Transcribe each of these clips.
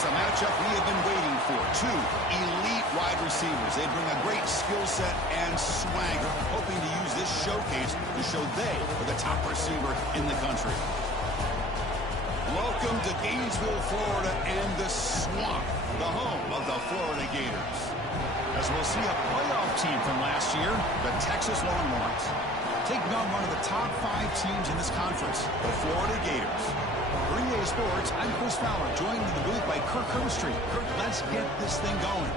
is a matchup we have been waiting for. Two elite wide receivers. They bring a great skill set and swagger, hoping to use this showcase to show they are the top receiver in the country. Welcome to Gainesville, Florida, and the Swamp, the home of the Florida Gators. As we'll see a playoff team from last year, the Texas Longhorns, taking on one of the top 5 teams in this conference, the Florida Gators. For EA Sports, I'm Chris Fowler, joined in the booth by Kirk Herbstreit. Kirk, let's get this thing going.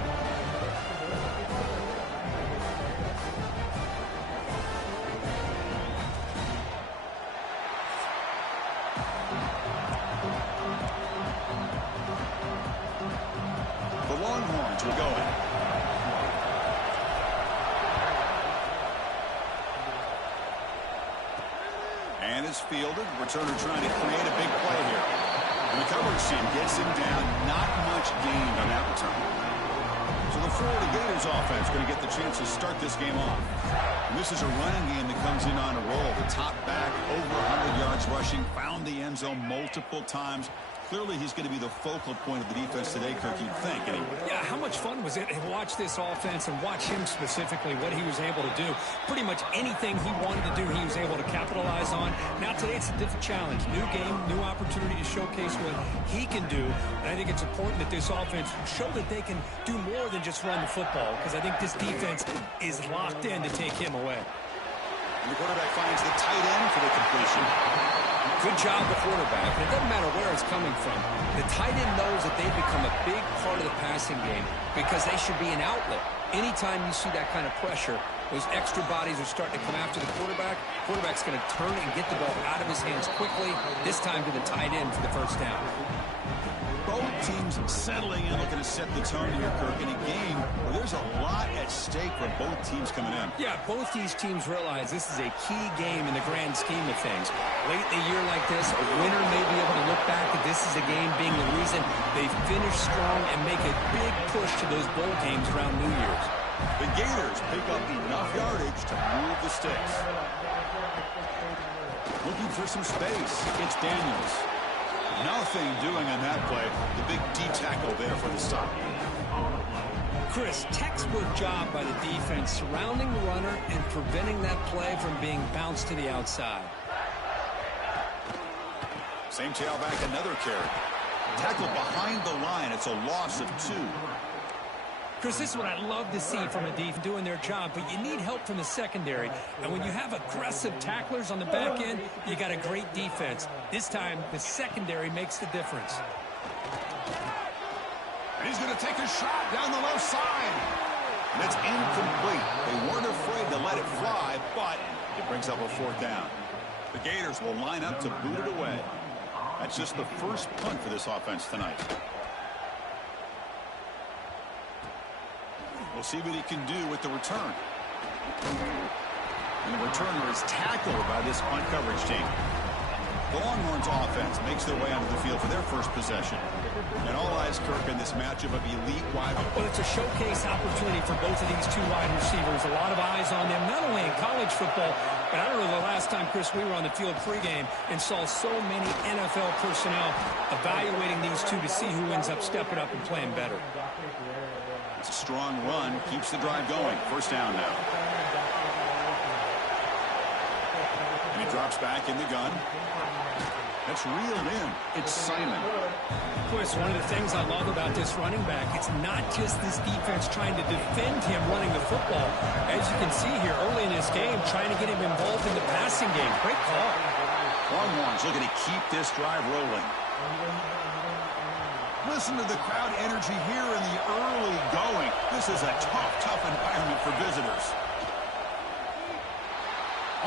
The Longhorns will go in. And it's fielded. Returner trying to create a big play here. And the coverage team gets him down. Not much gained on that return. So the Florida Gators offense going to get the chance to start this game off. And this is a running game that comes in on a roll. The top back, over 100 yards rushing, found the end zone multiple times. Clearly, he's going to be the focal point of the defense today, Kirk, you'd think, anyway. Yeah, how much fun was it to watch this offense and watch him specifically, what he was able to do. Pretty much anything he wanted to do, he was able to capitalize on. Now, today, it's a different challenge. New game, new opportunity to showcase what he can do. And I think it's important that this offense show that they can do more than just run the football, because I think this defense is locked in to take him away. And the quarterback finds the tight end for the completion. Good job, the quarterback. And it doesn't matter where it's coming from. The tight end knows that they've become a big part of the passing game because they should be an outlet. Anytime you see that kind of pressure, those extra bodies are starting to come after the quarterback. Quarterback's going to turn and get the ball out of his hands quickly, this time to the tight end for the first down. Both teams settling in, looking to set the tone here, Kirk, in a game where there's a lot at stake for both teams coming in. Yeah, both these teams realize this is a key game in the grand scheme of things. Late in a year like this, a winner may be able to look back at this as a game being the reason they finish strong and make a big push to those bowl games around New Year's. The Gators pick up enough yardage to move the sticks. Looking for some space. It's Daniels. Nothing doing on that play. The big D tackle there for the stop. Chris, textbook job by the defense surrounding the runner and preventing that play from being bounced to the outside. Same tailback, another carry. Tackle behind the line. It's a loss of 2. Chris, this is what I love to see from a defense doing their job, but you need help from the secondary. And when you have aggressive tacklers on the back end, you got a great defense. This time, the secondary makes the difference. And he's going to take a shot down the left side. And that's incomplete. They weren't afraid to let it fly, but it brings up a 4th down. The Gators will line up to boot it away. That's just the first punt for this offense tonight. We'll see what he can do with the return. And the returner is tackled by this punt coverage team. The Longhorns offense makes their way onto the field for their first possession. And all eyes, Kirk, in this matchup of elite wide. Well, it's a showcase opportunity for both of these 2 wide receivers. A lot of eyes on them, not only in college football, but I don't know the last time, Chris, we were on the field pregame and saw so many NFL personnel evaluating these 2 to see who ends up stepping up and playing better. It's a strong run, keeps the drive going. First down now. And he drops back in the gun. That's reeled in. It's Simon. Chris, one of the things I love about this running back, it's not just this defense trying to defend him running the football. As you can see here early in this game, trying to get him involved in the passing game. Great call. Longhorns looking to keep this drive rolling. Listen to the crowd energy here in the early going. This is a tough environment for visitors.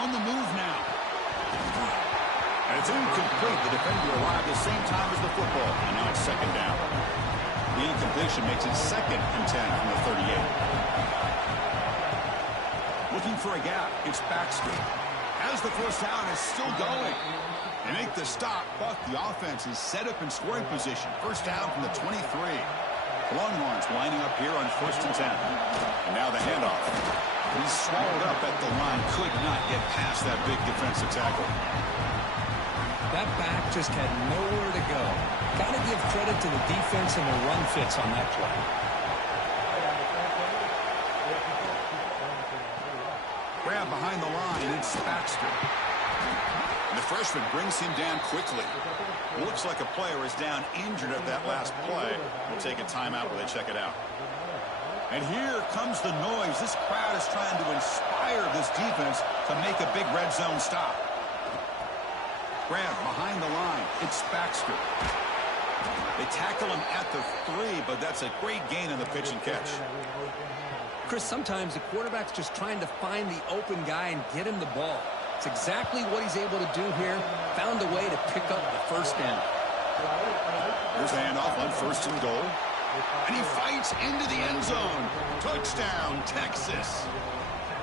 On the move now. And it's incomplete. The defender arrived at the same time as the football. And now it's 2nd down. The incompletion makes it 2nd and 10 from the 38. Looking for a gap. It's Baxter. As the first down is still going. They make the stop, but the offense is set up in scoring position. First down from the 23. Longhorns lining up here on 1st and 10. And now the handoff. He's swallowed up at the line. Could not get past that big defensive tackle. That back just had nowhere to go. Got to give credit to the defense and the run fits on that play. Grab behind the line. It's Baxter. And the freshman brings him down quickly. Looks like a player is down injured at that last play. We'll take a timeout while they check it out. And here comes the noise. This crowd is trying to inspire this defense to make a big red zone stop. Grab behind the line. It's Baxter. They tackle him at the 3, but that's a great gain on the pitch and catch. Chris, sometimes the quarterback's just trying to find the open guy and get him the ball. It's exactly what he's able to do here. Found a way to pick up the first down. Here's a handoff on 1st and goal. And he fights into the end zone. Touchdown, Texas.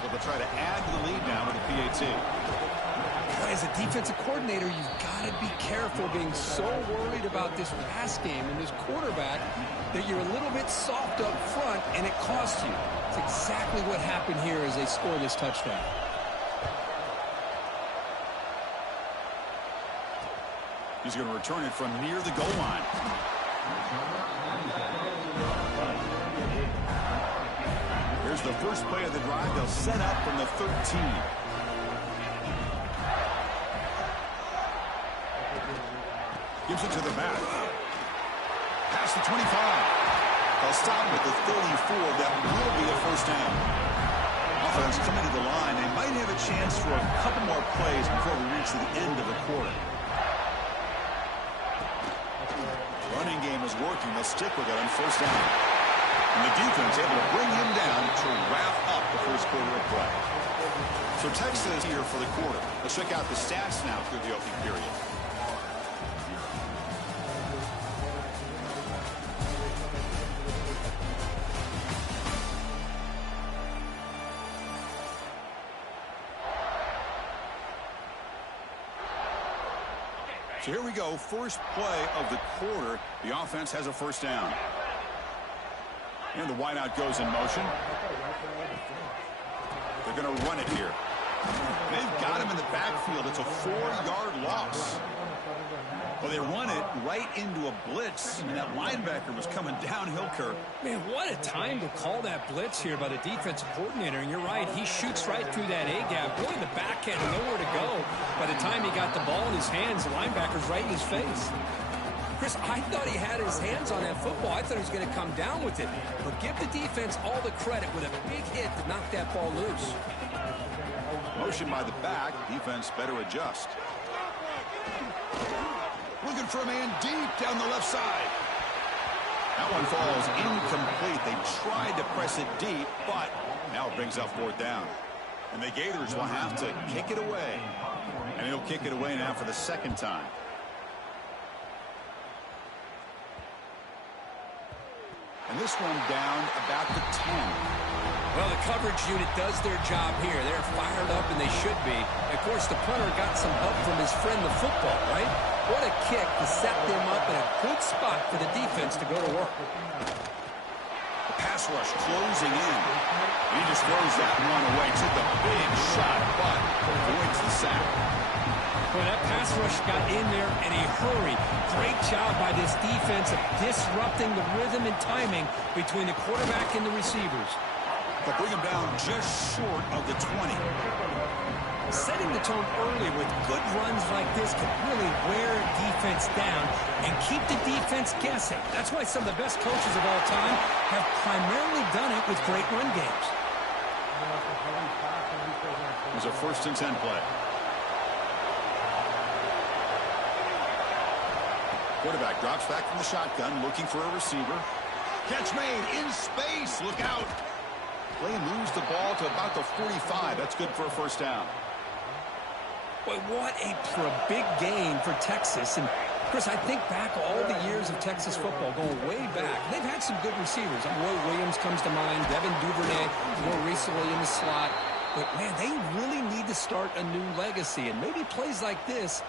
So they'll try to add to the lead now with the PAT. As a defensive coordinator, you've got to be careful being so worried about this pass game and this quarterback that you're a little bit soft up front, and it costs you. It's exactly what happened here as they score this touchdown. He's going to return it from near the goal line. Here's the first play of the drive. They'll set up from the 13. Gives it to the back. Past the 25. They'll stop with the 34. That will be a first down. Offense coming to the line. They might have a chance for a couple more plays before we reach the end of the quarter. Running game is working. They'll stick with it on first down. And the defense able to bring him down to wrap up the first quarter of play. So Texas here for the quarter. Let's check out the stats now through the opening period. So here we go, first play of the quarter. The offense has a first down. And the wideout goes in motion. They're going to run it here. They've got him in the backfield. It's a 4-yard loss. Well, they run it right into a blitz, and that linebacker was coming downhill, Kirk. Man, what a time to call that blitz here by the defensive coordinator. And you're right, he shoots right through that A-gap. Really, the back had nowhere to go. By the time he got the ball in his hands, the linebacker's right in his face. Chris, I thought he had his hands on that football. I thought he was going to come down with it. But give the defense all the credit with a big hit to knock that ball loose. Motion by the back. Defense better adjust. Looking for a man deep down the left side. That one falls incomplete. They tried to press it deep, but now it brings up 4th down. And the Gators will have to kick it away. And he'll kick it away now for the 2nd time. And this one down about the 10. Well, the coverage unit does their job here. They're fired up, and they should be. Of course, the punter got some help from his friend, the football, right? What a kick to set them up in a good spot for the defense to go to work. The pass rush closing in. He just throws that one away. Took a big shot, but avoids the sack. Well, that pass rush got in there in a hurry. Great job by this defense of disrupting the rhythm and timing between the quarterback and the receivers. They'll bring him down just short of the 20. Setting the tone early with good runs like this can really wear a defense down and keep the defense guessing. That's why some of the best coaches of all time have primarily done it with great run games. It was a 1st and 10 play. Quarterback drops back from the shotgun, looking for a receiver. Catch made in space. Look out. Play moves the ball to about the 45. That's good for a first down. Boy, what for a big gain for Texas. And, Chris, I think back all the years of Texas football, going way back. They've had some good receivers. Roy Williams comes to mind, Devin Duvernay more recently in the slot. But, man, they really need to start a new legacy. And maybe plays like this